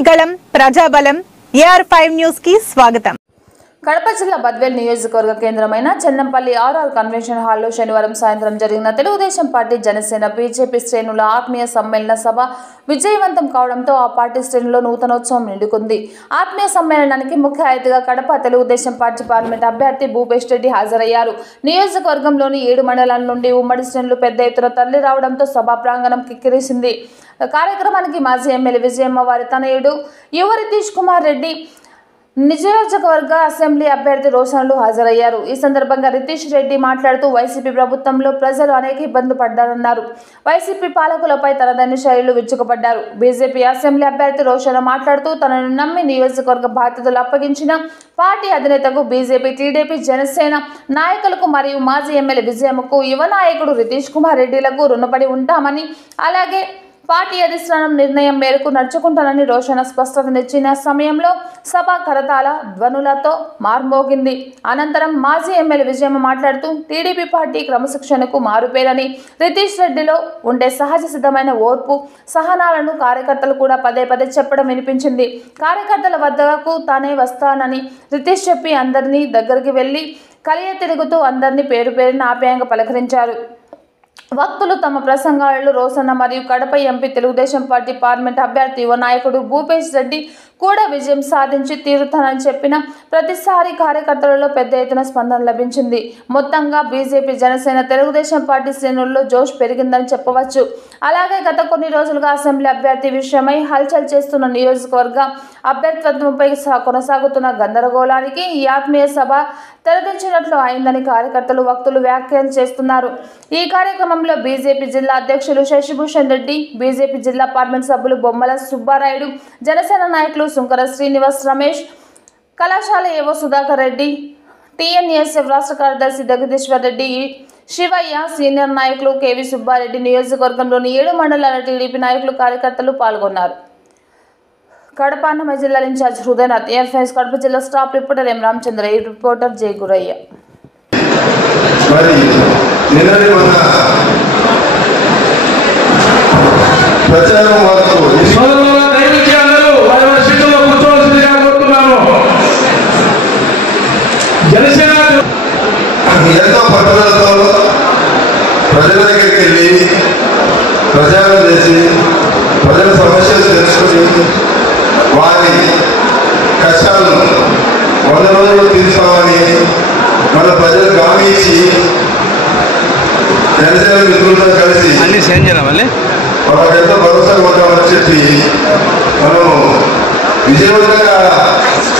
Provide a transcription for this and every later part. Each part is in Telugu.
ప్రజాని గళం ప్రజాబలం AR5 న్యూస్ కి స్వాగతం. కడప జిల్లా బద్వేల్ నియోజకవర్గ కేంద్రమైన చెన్నంపల్లి ఆర్ఆర్ కన్వెన్షన్ హాల్లో శనివారం సాయంత్రం జరిగిన తెలుగుదేశం పార్టీ జనసేన బీజేపీ శ్రేణుల ఆత్మీయ సమ్మేళన సభ విజయవంతం కావడంతో ఆ పార్టీ శ్రేణుల్లో నూతనోత్సవం నిండుకుంది. ఆత్మీయ సమ్మేళనానికి ముఖ్య అతిథిగా కడప తెలుగుదేశం పార్టీ పార్లమెంట్ అభ్యర్థి భూపేష్ రెడ్డి హాజరయ్యారు. నియోజకవర్గంలోని 7 మండలాల నుండి ఉమ్మడి శ్రేణులు పెద్ద ఎత్తున తరలి రావడంతో సభా ప్రాంగణం కిక్కిరిసింది. కార్యక్రమానికి మాజీ ఎమ్మెల్యే విజయమ్మ వారి తనయుడు యువ రితీష్ కుమార్ రెడ్డి నియోజకవర్గ అసెంబ్లీ అభ్యర్థి రోషన్లు హాజరయ్యారు. ఈ సందర్భంగా రితీష్ రెడ్డి మాట్లాడుతూ వైసీపీ ప్రభుత్వంలో ప్రజలు అనేక ఇబ్బందులు పడ్డారన్నారు. వైసీపీ పాలకులపై తనదైన శైలిలో విరుచుకుపడ్డారు. బీజేపీ అసెంబ్లీ అభ్యర్థి రోషన్ మాట్లాడుతూ తనను నమ్మి నియోజకవర్గ బాధ్యతలు అప్పగించిన పార్టీ అధినేతకు బీజేపీ, టీడీపీ, జనసేన నాయకులకు మరియు మాజీ ఎమ్మెల్యే విజయమ్మకు యువ నాయకుడు రితీష్ కుమార్ రెడ్డిలకు రుణపడి ఉంటామని, అలాగే పార్టీ అధిష్టానం నిర్ణయం మేరకు నడుచుకుంటానని రోషన్ స్పష్టతనిచ్చిన సమయంలో సభ కరతాళ ధ్వనులతో మార్మోగింది. అనంతరం మాజీ ఎమ్మెల్యే విజయమ్మ మాట్లాడుతూ టీడీపీ పార్టీ క్రమశిక్షణకు మారుపేరని, రితీష్ రెడ్డిలో ఉండే సహజ సిద్ధమైన ఓర్పు, సహనాలను కార్యకర్తలు కూడా పదే పదే చెప్పడం వినిపించింది. కార్యకర్తల వద్దకు తానే వస్తానని రితీష్ చెప్పి అందరినీ దగ్గరికి వెళ్లి కలియ తిరుగుతూ అందరినీ పేరు పేరున ఆప్యాయంగా పలకరించారు. వక్తులు తమ ప్రసంగాలలో రోసన్న మరియు Kadapa MP Telugu Desam party parliament అభ్యర్థి యువ నాయకుడు భూపేష్ రెడ్డి కూడా విజయం సాధించి తీరుతానని చెప్పిన ప్రతిసారి కార్యకర్తలలో పెద్ద ఎత్తున స్పందన లభించింది. మొత్తంగా బీజేపీ, జనసేన, తెలుగుదేశం పార్టీ శ్రేణుల్లో జోష్ పెరిగిందని చెప్పవచ్చు. అలాగే గత కొన్ని రోజులుగా అసెంబ్లీ అభ్యర్థి విషయమై హల్చల్ చేస్తున్న నియోజకవర్గ అభ్యర్థిత్వంపై కొనసాగుతున్న గందరగోళానికి ఈ ఆత్మీయ సభ తెరదించినట్లు అయిందని కార్యకర్తలు, వక్తులు వ్యాఖ్యలు చేస్తున్నారు. ఈ కార్యక్రమంలో బీజేపీ జిల్లా అధ్యక్షులు శశిభూషణ్ రెడ్డి, బీజేపీ జిల్లా పార్లమెంట్ సభ్యులు బొమ్మల సుబ్బారాయుడు, జనసేన నాయకులు సుంకర శ్రీనివాస్, రమేష్, కళాశాల ఏవో సుధాకర్ రెడ్డి, టీఎన్ఎస్ఎఫ్ రాష్ట్ర కార్యదర్శి జగదీశ్వర్ రెడ్డి, శివయ్య, సీనియర్ నాయకులు కేవీ సుబ్బారెడ్డి, నియోజకవర్గంలోని 7 మండలాల టీడీపీ నాయకులు, కార్యకర్తలు పాల్గొన్నారు. కడప అన్నమయ్య జిల్లా ఇన్ఛార్జ్ హృదయనాథ్, AR5 కడప జిల్లా స్టాఫ్ రిపోర్టర్ ఎం రామచంద్ర, రిపోర్టర్ జై గురయ్య. ఎంతో పట్టుదలతో ప్రజల దగ్గరికి వెళ్ళి ప్రచారం చేసి ప్రజల సమస్యలు తెలుసుకుని వారి కష్టాలను 100 రోజులు తీర్చుకోవాలని మన ప్రజలకు హామీ ఇచ్చి జనసేన మిత్రులతో కలిసి వాళ్ళకెంతో భరోసా కొట్టామని చెప్పి మనము విజయవంతంగా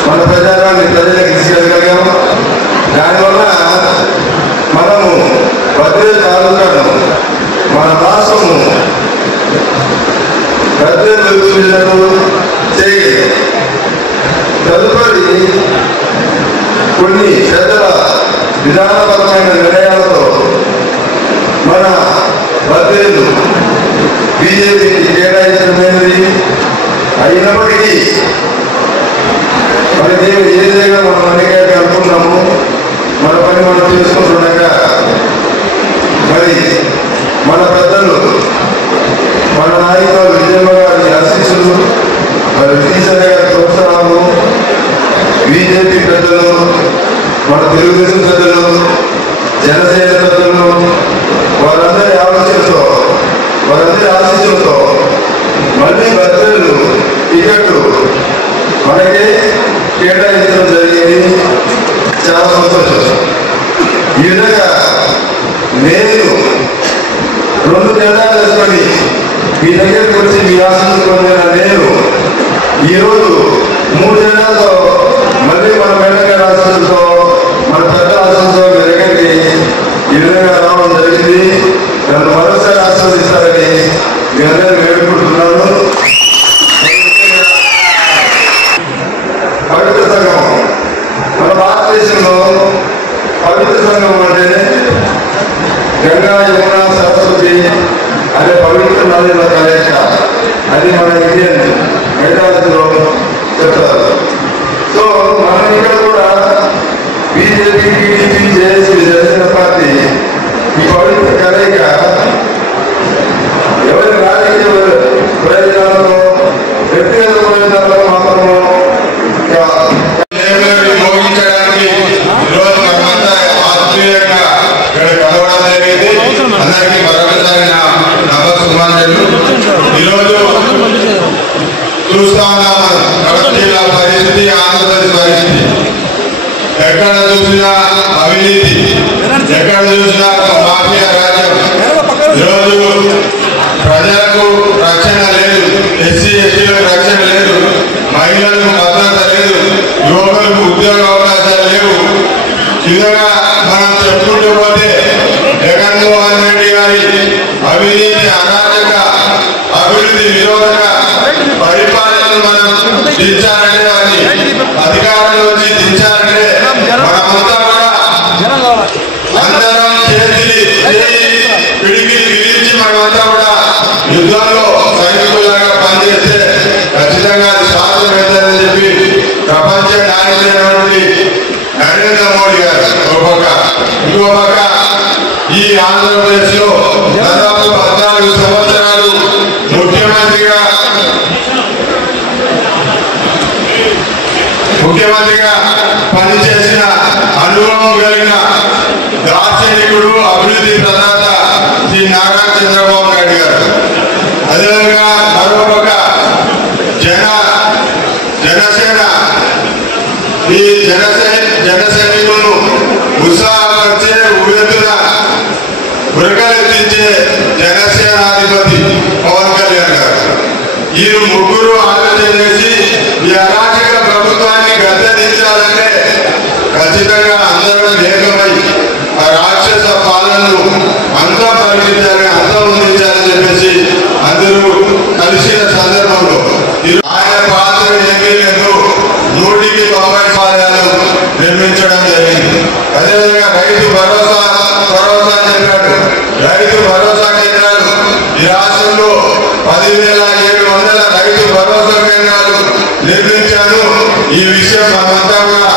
మన ప్రచారాన్ని ప్రజలకు తీసుకెళ్ళగలిగాము. దానివల్ల మనము బద్వేల్ తాలూకాను మన రాష్ట్రము బద్వేల్ విభజించినట్టు చేయి తదుపరి కొన్ని పెద్దల విధానపరమైన నిర్ణయాలతో మన బద్వేలు బీజేపీకి కేటాయించడమైనది అయినప్పటికీ మరి దేవుడు ఏదైనా మనం అనేక అనుకున్నాము, మన పని మనం చేసుకుంటుండగా మరి మన పెద్దలు, మన నాయకులు విజయమ్మ గారి ఆశీస్సులు, మరి రితీష్ గారి ప్రోత్సాహము, బీజేపీ పెద్దలు, మన తెలుగుదేశం పెద్దలు, జనసేన పెద్దలు, వారందరి ఆలోచనతో, వారందరి ఆశీస్సులతో మళ్ళీ బద్దలు టికెట్లు మనకే కేటాయించడం జరిగింది. చాలా సంతోషం. ఈ విధంగా నేను 2 తేడాలు వేసుకొని మీ దగ్గరికి వచ్చి మీ ఆశీస్సులు పొందిన నేను ఈరోజు 3 తేడాలతో మళ్ళీ మన మేడం ఆశీస్సులతో, మన పెద్ద ఆశీస్సులతో మీ దగ్గరికి ఈ విధంగా రావడం జరిగింది. నన్ను మరోసారి ఆశీర్వదిస్తారని మీ అందరూ వేడుకుంటున్నాను. పవిత్ర సంఘం మన భారతదేశంలో పవిత్ర సంఘం అంటే గంగా, యమున, సరస్వతి అనే పవిత్ర నదుల కలయిక. అది మన ఇండియన్ మైథాలజీలో చెప్తారు. సో మనం ఇక్కడ కూడా BJP, TDP, JSP, Janasena party ఈ పవిత్ర కలయిక ఎవరి రాజకీయ ప్రయోజనాలతో, వ్యక్తిగత ప్రయోజనాలతో చూస్తా ఉన్నాం మనం. కడప జిల్లా పరిస్థితి, ఆంధ్రప్రదేశ్ పరిస్థితి, ఎక్కడ చూసినా అవినీతి, ఎక్కడ చూసినా మాఫియా రాజ్యం. ఈరోజు ప్రజలకు రక్షణ లేదు, ఎస్సీ ఎస్టీలకు రక్షణ లేదు, మహిళలకు భద్రత లేదు, యువకులకు ఉద్యోగ అవకాశాలు లేవు. ఇదిగా మనం చెప్పుకుంటూ పోతే జగన్మోహన్ రెడ్డి గారి అవినీతి, అరాజక, అభివృద్ధి విరోధక పరిపాలనను మనం దించాలంటే, అది అధికారంలో వచ్చి దించాలంటే మనమంతా కూడా అందరం పిడికి విధించి మనమంతా కూడా యుద్ధంలో సైనికులాగా పనిచేస్తే ఖచ్చితంగా అది సాధ్యమవుతుందని చెప్పి ప్రపంచ నాయకులైనటువంటి నరేంద్ర మోడీ గారు ఒక పక్క, ఇంకో పక్క ఈ ఆంధ్రప్రదేశ్ లో దాదాపు 14 సంవత్సరాలు ముఖ్యమంత్రిగా పనిచేసిన అనుభవం కలిగిన దార్శనికుడు, అభివృద్ధి ప్రదాత శ్రీ నారా చంద్రబాబు నాయుడు గారు. అదేవిధంగా మరోపక్క జనసేన ఈ జన సైనికులను ఉత్సాహపరిచే, ఉవ్వెత్తున ఉరకలెత్తించే జనసేనాధిపతి పవన్ కళ్యాణ్ గారు. ఈ ముగ్గురు ఆలోచన చేసి ఈ అరాచక ప్రభుత్వాన్ని గద్దెదించాలంటే ఖచ్చితంగా అందరం ఏకమై ఆ రాక్షస పాలనను అంతమొందించాలని చెప్పేసి అందరూ కలిసిన సందర్భంలో ఆయన పాత్ర ఏమీ లేదు, 100కి 90 పాలనలు నిర్మించడం జరిగింది. అదేవిధంగా రైతు భరోసా చెప్పాడు. రైతు భరోసా కేంద్రాలు ఈ రాష్ట్రంలో 10,700 రైతు భరోసా కేంద్రాలు నిర్మించారు. ఈ విషయం మనమంతా కూడా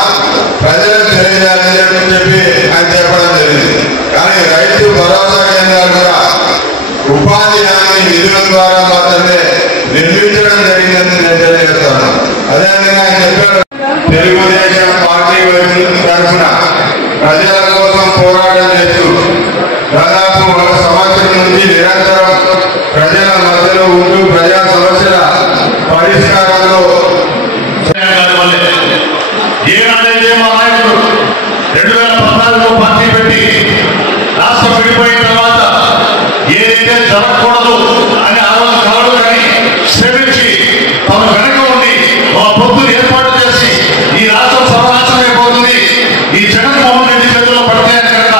ప్రజలకు తెలియజేయాలని చెప్పి ఆయన చెప్పడం జరిగింది. కానీ రైతు భరోసా కేంద్రాలు కూడా ఉపాధి హామీ నిధుల ద్వారా మాత్రమే నిర్మించడం జరిగిందని నేను తెలియజేస్తాను. అదేవిధంగా ఆయన చెప్పారు, తెలుగుదేశం పార్టీ తరఫున ప్రజల కోసం పోరాటం చేస్తూ దాదాపు 1 సంవత్సరం నుంచి నిరంతరం ప్రజల మధ్యలో ఉంటూ ప్రజా సమస్యల పరిష్కారంలో ఏనాడైతే మా నాయకుడు 2014లో పార్టీ పెట్టి రాష్ట్రం విడిపోయిన తర్వాత ఏదైతే జరగకూడదు అని ఆ రోజు కలడు కానీ శ్రమించి తమ వెనక ఉండి మా పొత్తులు ఏర్పాటు చేసి ఈ రాష్ట్రం సర్వనాశనమైపోతుంది, ఈ జగన్మోహన్ రెడ్డి చేతిలో పడితే కనుక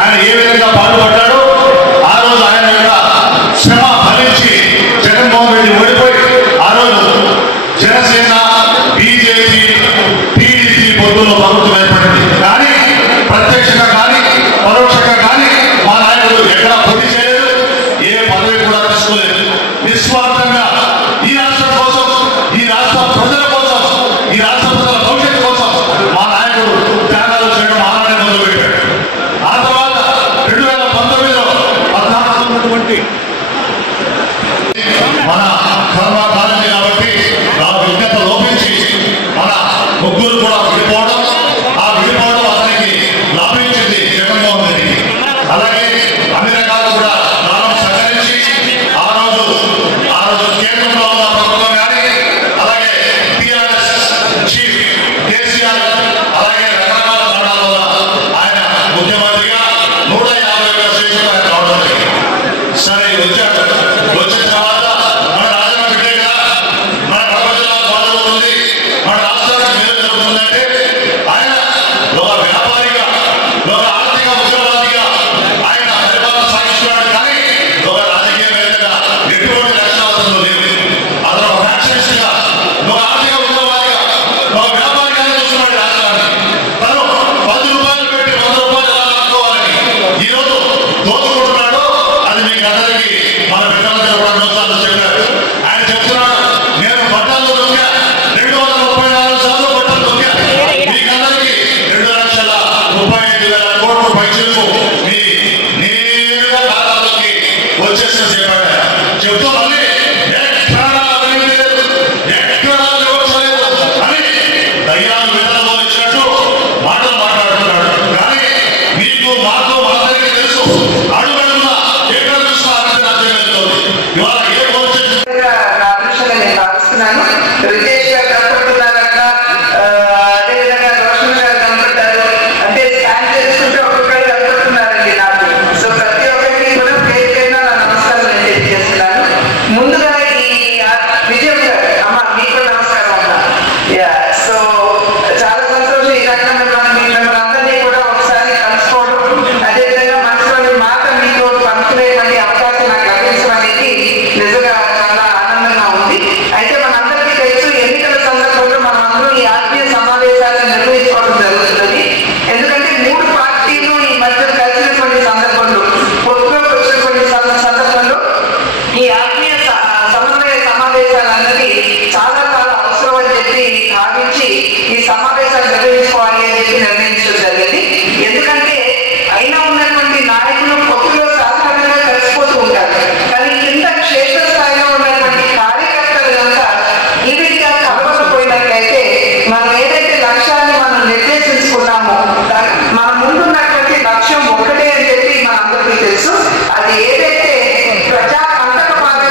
ఆయన ఏ విధంగా పాటుపడ్డాడో ఆ రోజు ఆయన యొక్క శ్రమ ఫలించి జగన్మోహన్ రెడ్డి ఓడిపోయి ఆ రోజు జనసేన, బీజేపీ, టీడీపీ పొత్తులో ప్రభుత్వం ఏర్పడింది. కానీ ప్రత్యక్షంగా కానీ పరోక్షంగా కానీ మా నాయకులు ఎక్కడా పోటీ చేయలేదు, ఏ పదవి కూడా తీసుకోలేదు. నిస్వార్థంగా ఈ రాష్ట్రం కోసం, ఈ రాష్ట్ర ప్రజల కోసం, ఈ రాష్ట్ర ప్రజల భవిష్యత్తు కోసం మా నాయకుడు త్యాగాలు చేయడం ఆనాడే మొదలుపెట్టాడు. ఆ తర్వాత 2019లో 14 ఉన్నటువంటి మన కరోనా కాలంది కాబట్టి ఆ విజ్ఞత లోపించి మన ముగ్గురు కూడా విడిపోవడం, ఆ విడిపోవడం అతనికి లాభించింది జగన్మోహన్ రెడ్డి. అలాగే అన్ని రకాలు కూడా కాలం సహకరించి ఆ రోజు కేంద్రంలో ఉన్న ప్రభుత్వం కానీ, అలాగే టీఆర్ఎస్ చీఫ్ కేసీఆర్, అలాగే రకరకాల కారణాల వల్ల ఆయన ముఖ్యమంత్రిగా 151 సీట్లు ఆయన రావడం జరిగింది. సరే వచ్చాడు. వచ్చిన తర్వాత మన రాజన్న బిడ్డే కదా, మన కడప జిల్లా బాధలో ఉంది, మన రాష్ట్రానికి మేలు జరుగుతుందంటే ఆయన ఒక వ్యాపారిగా, ఒక ఆర్థిక ఉద్యోగవాదిగా ఆయన పరిపాలన సాగిస్తున్నాడు. కానీ ఒక రాజకీయవేత్తగా ఎటువంటి లక్షణాలు లేవు. అతను ఒక ఫ్యాక్షనిస్ట్ గా, ఒక ఆర్థిక ఉద్యోగవాదిగా, ఒక వ్యాపారిగా చూస్తున్నాడు రాష్ట్రాన్ని. తను 10 రూపాయలు పెట్టి 100 రూపాయలు ఎలా లాక్కోవాలని ఈరోజు దోచుకుంటున్నాడు. అది మీకు అందరికీ మన బిడ్డలందరూ కూడా నోసాలు చెప్పారు. ఆయన చెప్తున్నాడు, నేను బట్టలు దొంగ 234 సార్లు బట్టలు దొంగ, మీకందరికీ 2,35,000 కోట్ల పైసలు మీ నేరుగా ఖాతాలోకి వచ్చేసిన చెప్పాడు. చెప్తూ మళ్ళీ ఎక్కడా అవినీతి లేదు, ఎక్కడా వివక్ష లేదు అని దయ్యాలు విధానంలో ఇచ్చినట్టు మాటలు మాట్లాడుతున్నాడు. కానీ మీకు మాకు మనందరికీ తెలుసు, అడుగడుగునా ఎక్కడ చూసినా అవినీతి రాజ్యం వెళ్తుంది. ఇవాళ ఏ నా అదృష్టంగా నేను భావిస్తున్నాను. ఈ ఆత్మీయ సమన్వయ సమావేశాలు అన్నది చాలా అవసరం అని చెప్పి భావించి ఈ సమావేశాలు నిర్వహించుకోవాలి అని చెప్పి నిర్ణయించడం జరిగింది. ఎందుకంటే అయినా ఉన్నటువంటి నాయకులు పొత్తులో సాధారణంగా కలిసిపోతూ ఉంటారు, కానీ కింద క్షేత్ర స్థాయిలో ఉన్నటువంటి కార్యకర్తలు కనుక ఈ విధంగా కలవకపోయినట్లయితే మనం ఏదైతే లక్ష్యాన్ని మనం నిర్దేశించుకున్నామో మన ముందున్నటువంటి లక్ష్యం ఒక్కటే అని చెప్పి మనందరికీ తెలుసు. అది ఏదైతే ప్రజా అంతక పాలన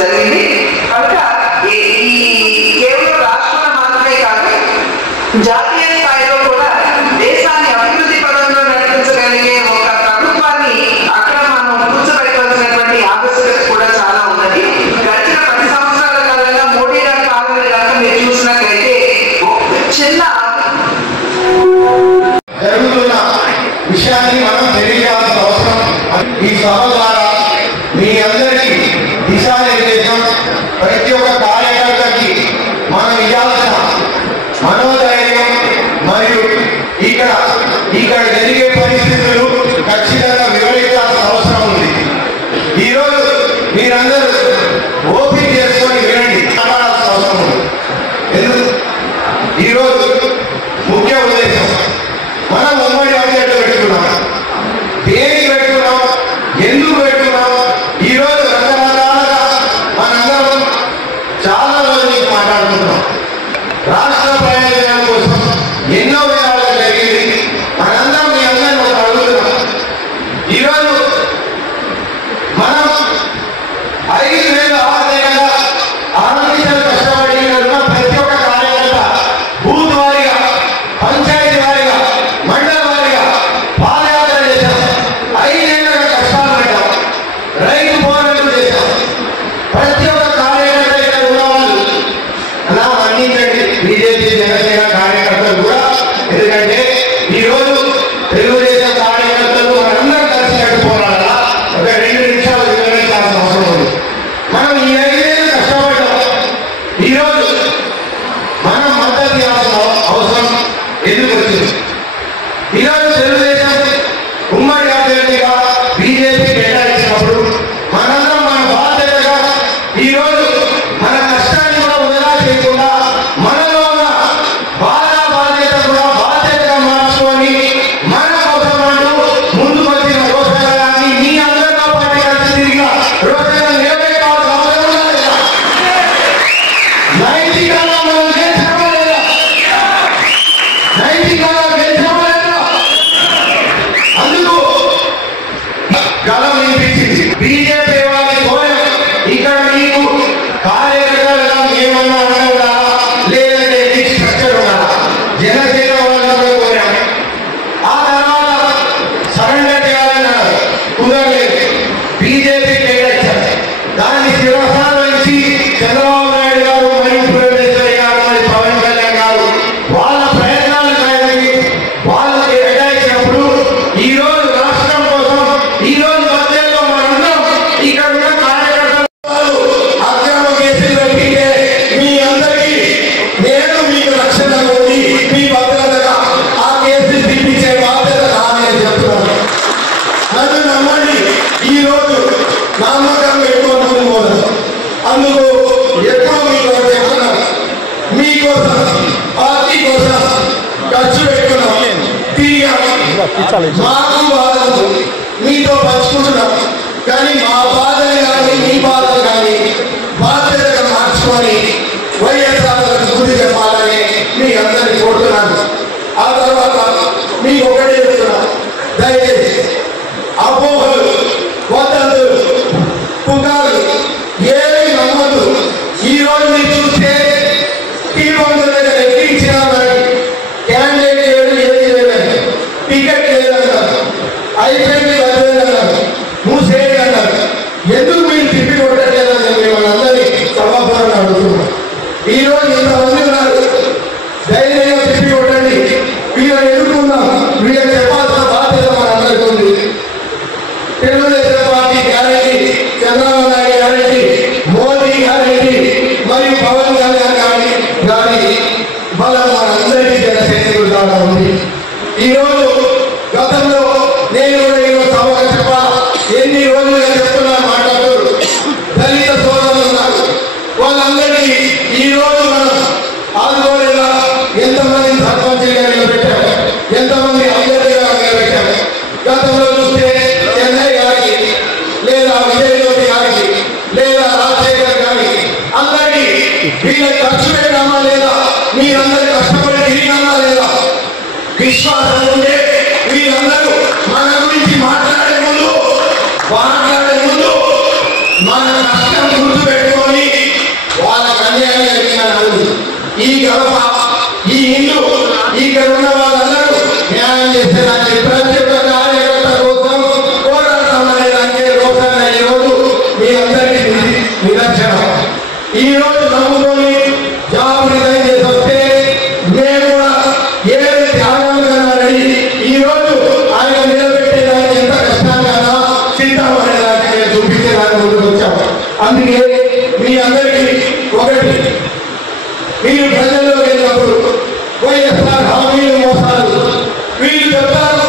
జరిగింది కనుక ఈ కేవలం రాష్ట్రాల మాత్రమే కాదు జాతీయ స్థాయిలో కూడా దేశాన్ని అభివృద్ధి పదంలో నడిపించగలిగే ఒక ప్రభుత్వాన్ని అక్కడ మనం కూర్చోబెట్టవలసినటువంటి ఆవశ్యకత కూడా చాలా ఉన్నది. గడిచిన 10 సంవత్సరాల కాలంగా మోడీ గారి పాలన కనుక మీరు చూసినట్లయితే చిన్న జరుగుతున్న విషయాన్ని మనం తెలియజేయాల్సిన అవసరం. ఈ సభ ద్వారా మీ అందరికీ దిశానిర్దేశం, ప్రతి ఒక్క కార్యకర్తకి మనం ఇవ్వాల్సిన మనోధైర్యం మరియు ఇక్కడ జరిగే పరిస్థితులు ఖచ్చితంగా వివరించాల్సిన అవసరం ఉంది. ఈరోజు మీరందరూ ఓపిక చేసుకొని వినండి, కాపాడాల్సిన అవసరం ఉంది. ఈరోజు ముఖ్య ఉద్దేశం మనం ఉమ్మడి అభ్యర్థులు పెట్టుకున్నాం. దేనికి పెట్టుకున్నాం, ఎందుకు పెట్టుకున్నాం? ఈరోజు రకరకాలుగా మనందరం చాలా రోజులు మాట్లాడుకుంటున్నాం. రాష్ట్ర ప్రయోజనాల కోసం ఎన్నో విధాలుగా జరిగింది. మనందరం మీ అందరినీ ఒక అడుగుతున్నాం. ఈరోజు మనం 5 నెలలు 6 నెలలుగా 6 నిమిషాలు కష్టపడి ఉన్న ప్రతి ఒక్క కార్యకర్త బూత్ వారిగా, పంచాయతీ వారిగా, మండల వారిగా పాదయాత్ర చేశాం. 5 నెలలుగా కష్టాలు పెట్టాం, రైతు పోరాటం చేశాం. ప్రతి ఒక్క కార్యకర్త ఇక్కడ ఉన్నవాళ్ళు అలా అందించండి, బీజేపీ జనసేన కార్యకర్తలు కూడా. ఎందుకంటే ఈరోజు తెలుగుదేశం కార్యకర్తలు మనందరం కలిసినట్టు పోరాడాలా. ఒక 2 నిమిషాలు వివరించాల్సిన అవసరం ఉంది. మనం ఈ 5 నెలలు కష్టపడ్డాం. ఈరోజు మనం మద్దతు ఇవ్వాల్సిన అవసరం ఎందుకు వచ్చింది? ఈరోజు తెలుగుదేశం ఉమ్మడి అభ్యర్థిగా బీజేపీ కేటాయించినప్పుడు మనందరం మన బాధ్యతగా ఈరోజు మన కష్టాన్ని కూడా వృధా చేయకుండా మనలో ఉన్న బాధ్యత కూడా బాధ్యతగా మార్చుకొని మన కోసం అంటూ ముందుకు వచ్చిన రోజున కానీ మీ అందరితో పాటు కలిసి తిరిగిన రోజున నిలబెట్టుకోవాల్సిన అవసరం ఉందా లేదా? నైతికంగా మనం గెలిచామా లేదా? నైతికంగా గెలిచామా లేదా? అందుకు గలం వినిపించింది. బీజేపీ వారి పోయం ఇక్కడ మీకు కార్యకర్తలుగా ఏమన్నా ఉండదా, లేదంటే స్ట్రక్చర్ ఉండదా? జనసేన వాళ్ళని కోరాం. ఆ తర్వాత సరెండర్ చేయాలని కుదరలేదు, బీజేపీ కేటాయించారు. దాన్ని శివస్థానం నుంచి చంద్రబాబు నాయుడు గారు మరియు పురంధేశ్వరి గారు మరియు పవన్ కళ్యాణ్ గారు వాళ్ళ ప్రయత్నాలు కాదని వాళ్ళు కేటాయించినప్పుడు ఈరోజు రాష్ట్రం కోసం ఈరోజు మధ్యలో మనందరం ఇక్కడ ఉన్న కార్యకర్తలు అక్రమ కేసులు పెట్టితే మీ అందరికీ నేను మీకు రక్షణ ఉంది, మీ భద్రతగా ఆ కేసులు తీపించే బాధ్యత నాదని చెప్తున్నాను. నన్ను నమ్మండి, ఈరోజు నమ్మకం ఎక్కువ నమ్ముకోదు. అందుకు ఎప్పుడో మీకు చెప్తున్నాను, మీకోసం పార్టీ కోసం ఖర్చు పెట్టుకున్నాం, మాకు బాధలు మీతో పంచుకుంటున్నాం. కానీ మా బాధలు కానీ మీ బాధలు కానీ బాధ్యతగా మార్చుకొని వైఎస్ఆర్ గురి చెప్పాలని మీ అందరినీ కోరుతున్నాను. ఆ తర్వాత మీకు ఒకటే చెప్తున్నాను, దయచేసి అపోహలు, వదంతులు, పుకార్లు ఏమి నమ్మద్దు. ఈరోజు మీరు చూస్తే టీవంతుల దగ్గర ఎక్కించిన క్యాండిడేట్ ఏది లేదండి, టికెట్ లేదన్నారు, అయిపోయింది అన్నారు, మూసేది అన్నారు. ఎందుకు మీరు తిప్పి కొట్టట్లేదని మిమ్మల్ని అందరినీ సభాపరంగా అడుగుతున్నాం. ఈరోజు ఇంతమంది ఉన్నారు, ధైర్యంగా తిప్పి కొట్టండి. వీళ్ళని ఎదుర్కొందాం. వీళ్ళకి చెప్పాల్సిన బాధ్యత మనందరికీ ఉంది. Telugu Desam party guarantee, Chandrababu Naidu guarantee, Modi guarantee మరియు పవన్ కళ్యాణ్ గారి బలం మనందరికీ జనసేన ఉంది. ఈరోజు మాట్లాడే ముందు మన కష్టం గుర్తు పెట్టుకొని వాళ్ళకి అన్యాయం జరిగిన ఈ గడప ఈ ఇల్లు ఇక్కడ ఉన్న వాళ్ళందరూ న్యాయం చేసేదానికి ప్రతి ఒక్క కార్యకర్త కోసం పోరాడతామనే దానికి రోజున ఈరోజు మీ అందరికీ నిదర్శనం. ఈ రోజు నమ్ముకొని జాబ్ రిజైన్ చేసి వస్తే మేము కూడా ఏది త్యాగం కన్నారని ఈ రోజు ఆయన నిలబెట్టేదానికి ఎంత కష్టాన్ని సిద్ధమనే దానికి నేను చూపించేదానికి ముందుకు వచ్చాము. అందుకే మీ అందరికీ ఒకటి, మీరు ప్రజల్లోకి వెళ్ళినప్పుడు వైఎస్ఆర్ హామీలు మోసాలు వీళ్ళు చెప్తారు.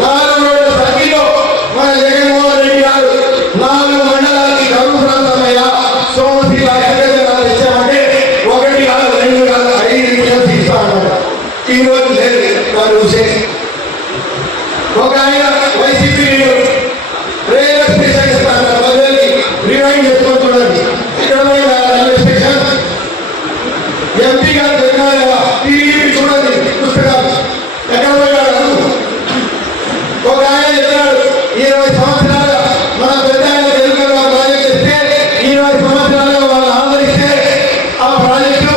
4 రోజుల సంఖ్యలో మన జగన్మోహన్ రెడ్డి గారు 4 మండలాలకి కరువు ప్రాంతమయ్యా సోమశిల ఎక్కడికి ఇచ్చామంటే 1 కాదు 2 కాదు 5 నిమిషాలు ఇస్తా అన్నారు. ఈ రోజు లేదు వారు ఒక ఆయన వైసీపీ రైల్వే స్టేషన్ ఇస్తాను బదులు రివైండ్ చేసుకొని చూడండి. ఇక్కడ రైల్వే స్టేషన్ ఎంపీ గారు పెట్టిన టీవీ చూడండి పుస్తకాలు ఎక్కడ పోయాడు. ఒక ఆయన చెప్పాడు 20 సంవత్సరాలు మన పెద్ద ఆయన తెలుగు ప్రాజెక్ట్ ఇస్తే 20 సంవత్సరాలుగా వాళ్ళు ఆదరిస్తే ఆ ప్రాజెక్టు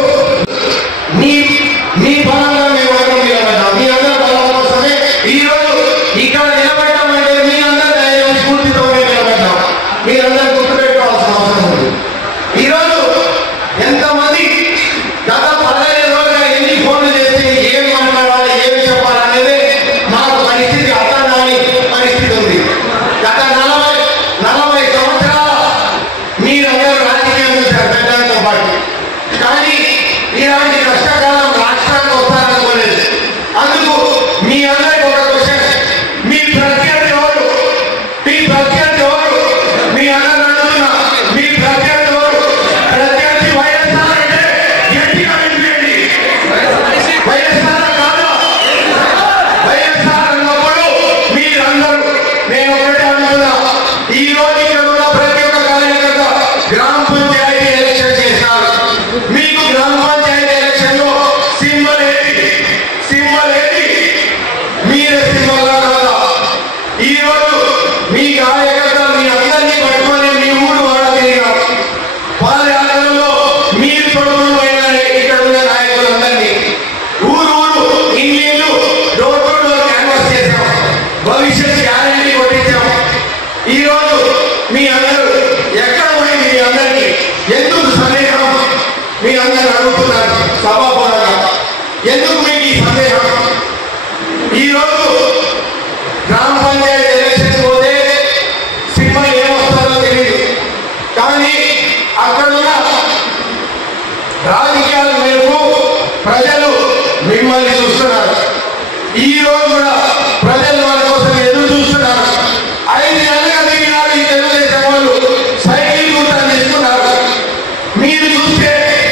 మీ బలంగా మేము నిలబడ్డాం. మీ అందరూ బలం కోసమే ఈరోజు ఇక్కడ నిలబడ్డామంటే మీ అందరూ ధైర్యం స్ఫూర్తితోనే నిలబడ్డాం. మీరందరూ గుర్తుపెట్టుకోవాల్సిన అవసరం ఉంది. ఈరోజు ఎంతమంది గత 15 రోజులుగా ఎన్ని ఫోన్లు చేసి ఏం మాట్లాడాలి ఏం చెప్పాలనేది మాకు పరిస్థితి అర్థం కాని పరిస్థితి ఉంది. గత 40 సంవత్సరాల మీరందరూ రాజకీయం చూశారు పెద్దలతో పాటు. కానీ ఇలాంటి కష్టకాలం రాష్ట్రానికి వస్తారనుకోలేదు. అందుకు మీ అందరికీ ఒక క్వశ్చన్, మీ ప్రత్యర్థి ఎవరు? మీ ప్రత్యర్థి ఎవరు? మీ అందరూ అడుగుతున్నా, మీ ప్రత్యర్థి ఎవరు? ప్రత్యర్థి వైఎస్ఆర్ అంటే గట్టిగా వినిపించండి. వైఎస్ఆర్ కాదు. వైఎస్ఆర్ అన్నప్పుడు మీరందరూ నేను ఒకటే అనుకున్నా, ఈ రోజు ఇక్కడ ఉన్న ప్రతి ఒక్క కార్యకర్త గ్రామ పంచాయతీ ఎలక్షన్ చేశారు. మీకు గ్రామ పంచాయతీ ఎలక్షన్ లో సింబల్ ఏది? సింబల్ ఏది? మీరే సింబల్ కాదా? ఈ రోజు మీ కార్యకర్తలు మీ అందరినీ పట్టుకొని మీ ఊరు వాడ తిరిగారు. పాదయాత్రలో మీరు తొడుగులు పోయినారే ఇక్కడ ఉన్న నాయకులందరినీ ఊరు ఇల్లు డోర్ టు డోర్ క్యాన్వాస్ చేశాం. భవిష్యత్ గ్యారెంటీ కొట్టించాం. ఈ రోజు మీ అందరూ ఎక్కడ పోయి మీ అందరినీ ఎందుకు సందేహం? మీ అందరూ అడుగుతున్నారు సభాపరంగా, ఎందుకు మీకు ఈ సందేహం? ఈ రోజు గ్రామ పంచాయతీ ఎలక్షన్ పోతే సింబల్ ఏమొస్తుందో తెలియదు. కానీ అక్కడున్న రాజకీయాల మేరకు ప్రజలు మిమ్మల్ని చూస్తున్నారు. ఈ రోజు కూడా ప్రజలు వాళ్ళ కోసం ఎదురు చూస్తున్నారు. 5 నెలలుగా దిగినారు ఈ తెలుగుదేశం వాళ్ళు, సైకిల్ గుర్తు తీసుకున్నారు. మీరు చూస్తే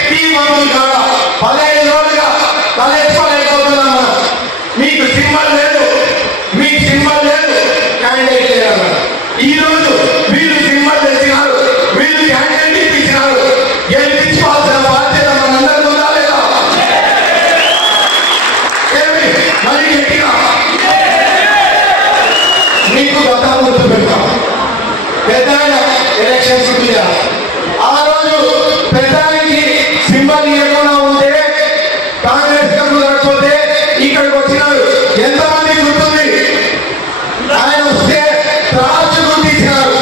టీ మందులు కాదా 15 రోజులుగా తలెత్తుకోలేకపోతున్నామా? మీకు సింబల్ లేదు, మీకు సింబల్ లేదు, క్యాండిడేట్ లేదన్నారు. ఈ రోజు వీళ్ళు సింబల్ తెచ్చినారు, వీళ్ళు క్యాండిడేట్ ఇప్పించినారు. గెలిపించుకోవాల్సిన బాధ్యత మనందరికీ ఉందా లేదా? ఏమి మరి గట్టిగా మీకు గతం గుర్తు పెడతాం. పెద్ద ఎలక్షన్స్ ఆ రోజు పెద్దానికి సింబల్ ఇవ్వకుండా ఉంటే కాంగ్రెస్ లేకపోతే ఇక్కడికి వచ్చినారు. ఎంతమంది గుర్తుంది? ఆయన వస్తే రాజు గుర్తించినారు.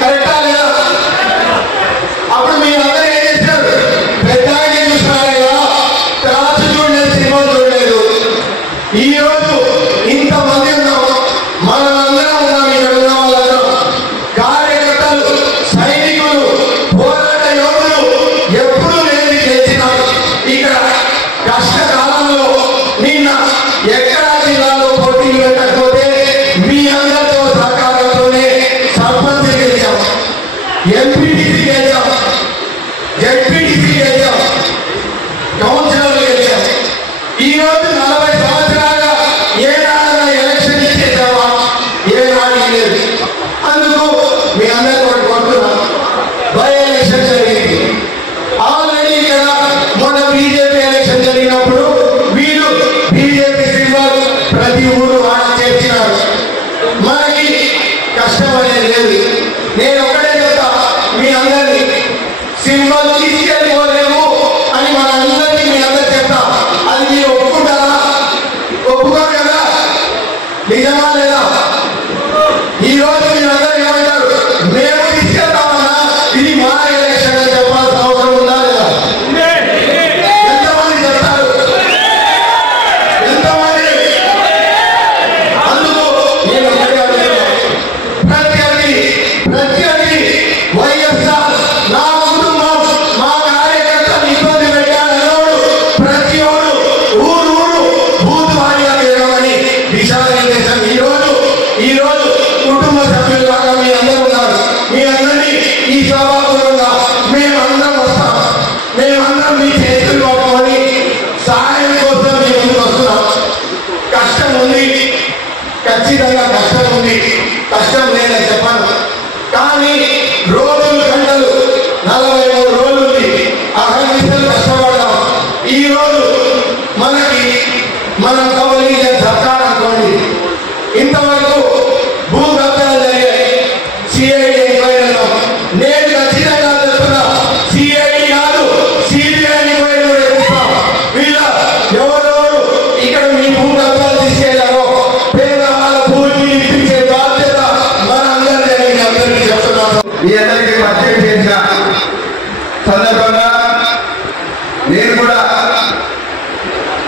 కరెక్టా లేదా? అప్పుడు మీరు అందరూ ఏం చేశారు? పెద్దానికి చూసినారు కదా, రాజు చూడలేదు, సింబల్ చూడలేదు. ఈ రోజు ఇంతమంది ఉన్నాం, మనమందరం ఉన్నాం. ఇక్కడ ఉన్న వాళ్ళందరం కార్యకర్తలు, సైనికులు, పోరాట యోధులు మిమ్మల్ని తీసుకెళ్ళిపోలేము అని మనందరికీ మీ అందరూ చెప్తాం. అది మీరు ఒప్పుకుంటారా? ఒప్పుకోరు కదా? నిజమా లేదా? ఈ రోజు మీరందరూ ఏమంటారు? మేము తీసుకెళ్తామన్నా ఇది మా ఎలక్షన్ అని చెప్పాల్సిన అవసరం ఉందా లేదా? ఎంతమంది చెప్తారు? ఎంతమంది? అందుకు నేను ప్రతి వైఎస్ఆర్ నా కుటుంబం మా కార్యకర్తలు ఇబ్బంది పెట్టాలన్నోడు ప్రతి ఒడు ఊరు బూత్ వారిగా తిరగమని దిశానిర్దేశం ఈ రోజు కుటుంబ సభ్యులాగా మీ అందరూ ఉన్నారు. మీ అందరినీ ఈ సభాపూర్వంగా మేమందరం వస్తాం. మేమందరం మీ చేతులు పట్టుకొని సహాయం కోసం మీ ముందుకు వస్తున్నాం. కష్టం ఉంది, ఖచ్చితంగా కష్టం ఉంది. కష్టం లేదని చెప్పాను, కానీ రోజులు గంటలు 43 రోజులు ఉంది. అహర్నిశలు కష్టపడదాం. ఈ రోజు మనం కవలించే సర్కార్ అనుకోండి, ఇంతవరకు భూ కబ్జాలు జరిగాయి. సిఐడి ఎంక్వైరీలో నేను ఖచ్చితంగా చెప్తున్నా, సిఐడి కాదు సిబిఐ ఎంక్వైరీలో ఎదుగుతాం. వీళ్ళ ఎవరెవరు ఇక్కడ మీ భూ కబ్జాలు తీసుకెళ్లారో పేదవాళ్ళ భూమిని ఇప్పించే బాధ్యత మనందరినీ అందరికీ చెప్తున్నాను. మీ అందరికీ పరిచయం చేసిన సందర్భంగా నేను కూడా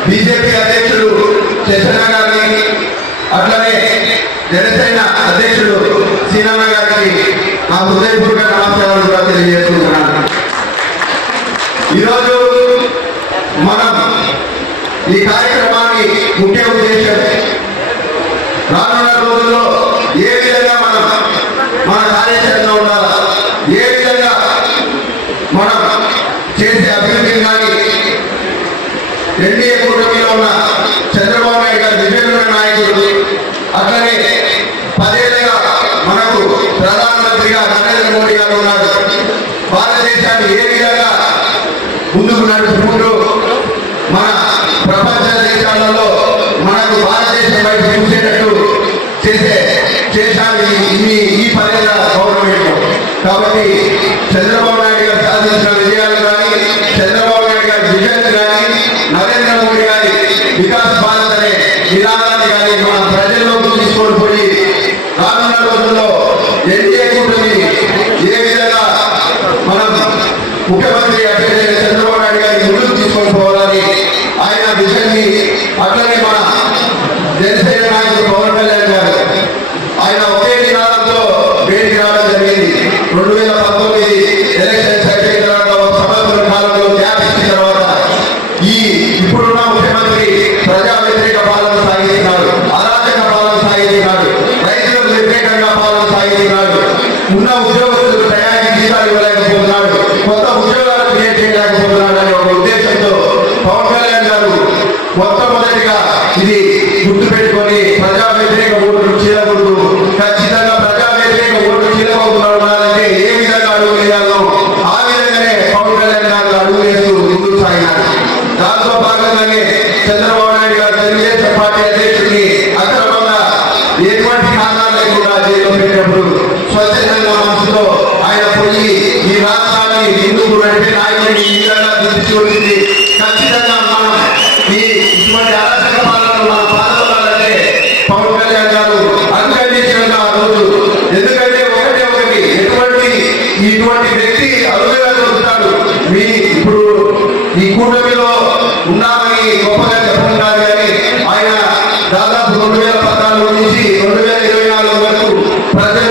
బీజేపీ అధ్యక్షుడు చంద్రన్న గారిని, అట్లనే జనసేన అధ్యక్షుడు సీనన్న గారికి నా హృదయపూర్వక నమస్కారాలు కూడా తెలియజేస్తున్నాను. ఈరోజు మనం ఈ కార్యక్రమానికి ముఖ్య ఉద్దేశం రానున్న రోజుల్లో ఏ విధంగా మన కార్యాచరణ ఉండాలా, ఏ విధంగా మనం చేసే అభివృద్ధిని కానీ ఎన్డీఏ కూటమిలో ఉన్న చంద్రబాబు నాయుడు గారు విజయనగర నాయకుడు, అట్లనే 10 ఏళ్ళగా మనకు ప్రధానమంత్రిగా నరేంద్ర మోడీ గారు ఉన్నారు. భారతదేశాన్ని ఏ విధంగా ముందుకు నడుపుకుంటూ మన ప్రపంచ దేశాలలో మనకు భారతదేశం వైపు చూసేటట్టు చేశారు ఈ 10 ఏళ్ళ గవర్నమెంట్. కాబట్టి చంద్రబాబు నాయుడు గారు సాధించిన విజయాలు కానీ, చంద్రబాబు నాయుడు గారి విజన్ కానీ, నరేంద్ర మోడీ గారి వికాస్ భారత్ అనే నినాదాన్ని కానీ మన ప్రజల్లోకి తీసుకొని పోయి రానున్న రోజుల్లో ఎన్డీఏ కూటమి ఏ విధంగా మనం ముఖ్యమంత్రి అభ్యర్థి చంద్రబాబు నాయుడు గారిని ముందుకు తీసుకొని పోవాలని ఆయన విజన్ ని, అట్లనే మన జనసేన నాయకుడు పవన్ కళ్యాణ్ గారు ఆయన ఒకే నినాదంతో వేదిక రావడం జరిగింది. 2019 ఎలక్షన్స్ అయిపోయిన తర్వాత ఒక సంవత్సర కాలంలో గ్యాప్ ఇచ్చిన తర్వాత ఇప్పుడున్న ముఖ్యమంత్రి ప్రజా వ్యతిరేక పాలన సాగిస్తున్నాడు, అరాచక పాలన సాగిస్తున్నాడు, రైతులకు వ్యతిరేకంగా పాలన సాగిస్తున్నాడు, ఉన్న ఉద్యోగస్తులకు టయానికి జీతాలు ఇవ్వలేకపోతున్నాడు, కొత్త ఉద్యోగాలు క్రియేట్ చేయలేకపోతున్నాడు అనే ఒక ఉద్దేశంతో పవన్ కళ్యాణ్ గారు మొట్టమొదటిగా ఇది గుర్తుపెట్టుకొని ప్రజా వ్యతిరేక ఓట్లు చీలకూడదు, ఖచ్చితంగా ప్రజా వ్యతిరేక ఓట్లు చీలకూడదంటే ఏ విధంగా అడుగు వేయాలో ఆ విధంగానే పవన్ కళ్యాణ్ గారు అడుగు వేస్తూ ముందుకు సాగినారు. దాంతో భాగంగానే చంద్రబాబు నాయుడు గారు తెలుగుదేశం పార్టీ అధ్యక్షుడిని అక్రమంగా ఎటువంటి కారణాలు లేకుండా జైల్లో పెట్టినప్పుడు స్వచ్ఛందంగా మనసుతో ఆయన పోయి ఈ రాష్ట్రాన్ని ముందుకు నడిపే నాయకుడిని ఈ విధంగా తీసుకొచ్చింది. ఖచ్చితంగా మనం ఇటువంటి అరాచక పాలనలు మనం పాల్గొనాలంటే పవన్ కళ్యాణ్ గారు అన్కండిషనల్గా ఆ రోజు, ఎందుకంటే ఒకటి ఇటువంటి వ్యక్తి అరుదుగా దొరుకుతాడు. ఇప్పుడు ఈ కూటమిలో ఉన్నామని గొప్పగా చెప్పుకుంటారు, కానీ ఆయన దాదాపు 2014 నుంచి 2024 వరకు ప్రజల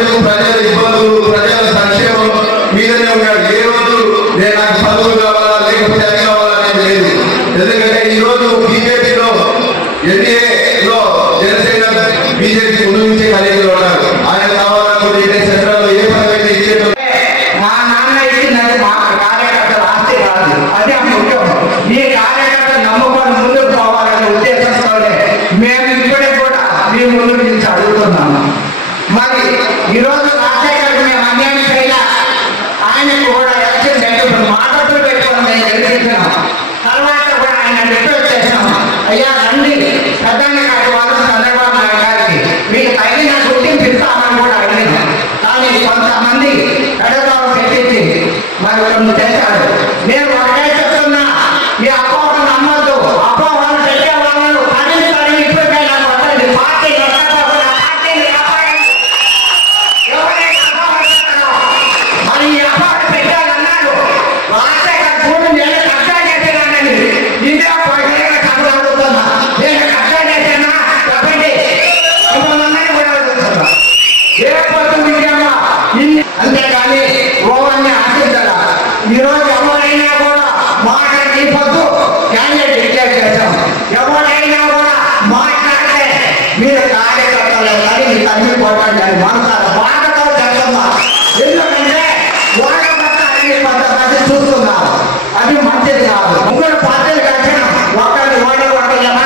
ఇబ్బందులు, ప్రజల సంక్షేమం మీదనే ఉన్నాడు. ఏ రోజు నేను నాకు పదవులు కావాలా లేకపోతే అది కావాలా అనేది లేదు. ఎందుకంటే ఈ రోజు బీజేపీలో ఎన్డీఏలో జనసేన బీజేపీ ముందు నుంచే కలిగి ఉన్నారు. ఆయన కావాలనుకుంటే సెంట్రల్లో ఏ పదవి ఇచ్చేటో మా నాన్న ఇచ్చినది మా కార్యకర్తల ఆస్తి కాదు, అదే ముఖ్యం. ఈ కార్యకర్తలు నమ్ముకొని ముందుకు పోవాలనే ఉద్దేశంతోనే మేము ఇప్పుడే కూడా మీ ముందు నుంచి అడుగుతున్నాము. మరి ఈరోజు రాజశేఖర్ మేము అన్యాయం చేయాల, ఆయనకు కూడా ఎలక్షన్ పెట్టుకుని మాటలు పెట్టుకుని మేము ఎదుగుతున్నాం. తర్వాత కూడా ఆయన రిక్వెస్ట్ చేసినాం, అయ్యా రండి ప్రధాని గారి వారు చంద్రబాబు నాయుడు గారికి మీకు తగిన గుర్తింపు ఇస్తామని కూడా అడిగినాం. కానీ కొంతమంది ఎడబాబు పెట్టించి మరి కొన్ని చేశారు. ఓడగొట్టలేదు కానీ మీకు అన్ని కొట్టాలి మనసారా బాటతో చెప్తున్నా. ఎందుకంటే ఓడగొట్ట అన్ని కొంతమంది చూస్తున్నారు, అది మంచిది కాదు. ముగ్గురు పార్టీలు కలిసిన ఒకరిని ఓడగొట్టలేమా,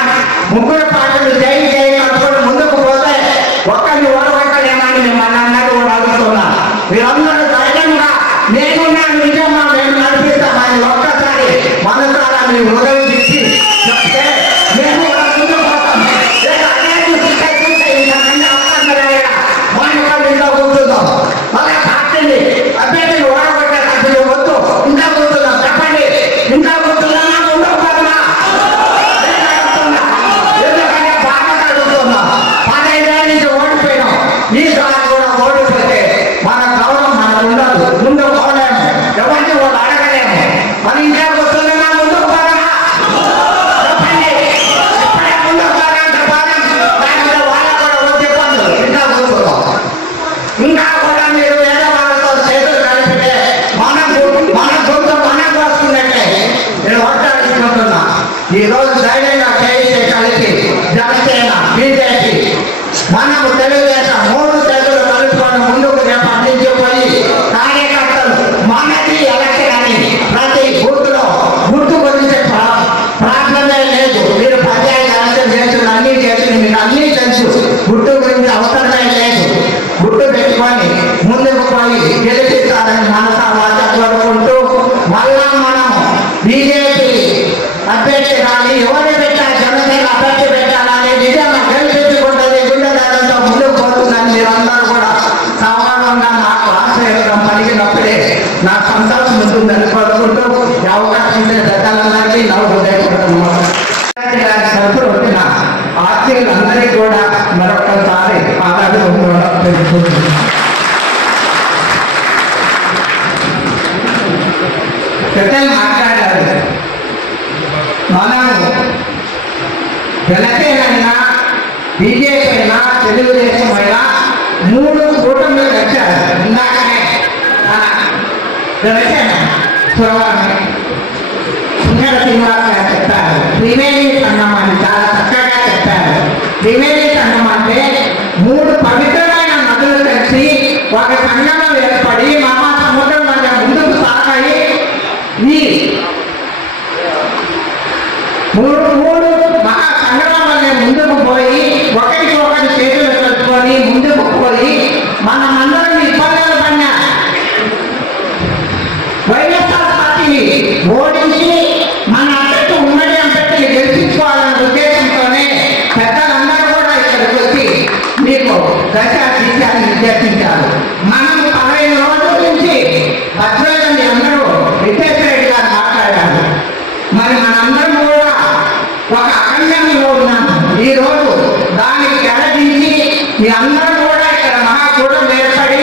ముగ్గురు పార్టీలు జై జై కట్టుకొని ముందుకు పోతే ఒకరిని ఓడగొట్టలేమా అని మిమ్మల్ని అన్నది కూడా అడుగుతున్నా. మీరందరూ ధైర్యంగా నేనున్నాను నిజమా మేము నడిపిస్తామని ఒక్కసారి మనసారా మీ హృదయం ఇచ్చి చెప్తే మేము కూడా ముందుకు పోతాం. ఇంట్లో కూర్చుందాం, మళ్ళీ పార్టీని అభ్యర్థిని ఓడగొట్టే పార్టీని వద్దు, ఇంట్లో కూర్చుందాం. చెప్పండి, ఇంట్లో కూర్చున్నా ముందుకు పోతున్నా. ఎందుకంటే బాగా అడుగుతున్నా, 15 ఏళ్ళ నుంచి ఓడిపోయినాం. ఈసారి కూడా ఓడిపోతే మన గౌరవం మనకు ఉండదు, ముందుకు పోలేము, ఎవరిని వాళ్ళు అడగలేము. మరి ఇంట్లో కూర్చున్నా ముందుకు పోతున్నా. చెప్పండి, ఇప్పుడే ముందుకు పోతాం చెప్పాలి. దానిలో వాళ్ళకు కూడా వచ్చే పనులు ఇంట్లో కూర్చున్నాం. ఇంకా కూడా మీరు వేరే వాళ్ళతో చేతులు కలిపితే మన గొంతు మనం కోసుకున్నట్టే నేను మాట్లాడుకుంటున్నా. ఈ రోజు ధైర్యంగా చేయిస్తే కలిసి జనసేన బీజేపీ మనము తెలుగుదేశం 3 చేతులు కలుపుకొని ముందుకు పండించిపోయి కార్యకర్తలు మనకి ఎలక్షన్ అని ప్రతి బూత్లో గుర్తు కొలిసే ప్రాబ్లమే లేదు. మీరు పంచాయతీ ఎలక్షన్ చేస్తున్న అన్ని చేతులు మీకు అన్ని తెలుసు, గుర్తు గురించి అవసరమే లేదు. గుర్తు పెట్టుకొని ముందుకు పోయి గెలిపిస్తారని మనసా వాచ కోరుకుంటూ మళ్ళా మనం బీజేపీ అభ్యర్థి కానీ ఎవరు పెట్టాలి, జనసేన అభ్యర్థి పెట్టాలని నిజంగా గెలిపించుకుంటుంది. గుండెదారులతో ముందుకు పోతుందని మీరందరూ కూడా సమానంగా నాకు ఆశ్రయం పలికినప్పుడే నా సంతోషం ఉంటుందని కోరుకుంటూ అవకాశం ఉండే పెద్దలందరికీ నా హృదయపూర్వక సరుకులు వచ్చిన ఆర్టీలందరికీ కూడా మరొకసారి ఆరాధన తెలుసుకుంటున్నాను. పెద్దలు మాట్లాడారు, మనము జనసేన బీజేపీ అయినా తెలుగుదేశం అయినా 3 కూటమిలు వచ్చారు. ఇందాకనే జనసేన స్వామి సుందర శ్రీనివాస్ గారు చెప్పారు, త్రివేణి సంఘం అని చాలా చక్కగా చెప్పారు. త్రివేణి సంఘం అంటే 3 పవిత్రమైన నదులు కలిసి ఒక సంఘంలో ఏర్పడి మహాసముద్రం మధ్య ముందుకు సాగాయి. ఈ 3 మహా సంగ్రామాన్ని ముందుకు పోయి ఒకరికొకరి చేతులు కలుపుకొని ముందుకు పోయి మనమందరం ఇబ్బందులు పడినా వైఎస్ఆర్ పార్టీని ఓడించి మన అభ్యర్థి ఉమ్మడి అభ్యర్థిని గెలిపించుకోవాలనే ఉద్దేశంతోనే పెద్దలందరూ కూడా ఇక్కడికి వచ్చి మీకు దశా దిశాన్ని నిర్దేశించారు. మనం 15 రోజుల నుంచి భద్రతని మీ అందరూ విశ్వేశ్వరరెడ్డి గారు మాట్లాడారు. మరి మనందరం కూడా ఒక అరణ్యంలో ఉన్నాము. ఈ రోజు దానికి తెరదించి మీ అందరం కూడా ఇక్కడ మహాకూటం ఏర్పడి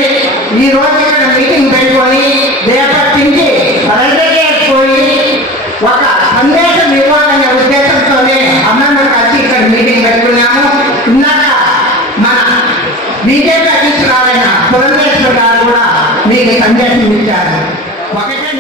ఈ రోజు ఇక్కడ మీటింగ్ పెట్టుకొని రేపటి నుంచి పోయి ఒక సందేశం ఇవ్వాలనే ఉద్దేశంతోనే అందరం కలిసి ఇక్కడ మీటింగ్ పెట్టుకున్నాము. ఇందాక మన బీజేపీ అధ్యక్షురాలైన పురంధేశ్వర్ గారు కూడా మీకు సందేశం ఇచ్చారు. ఒకటే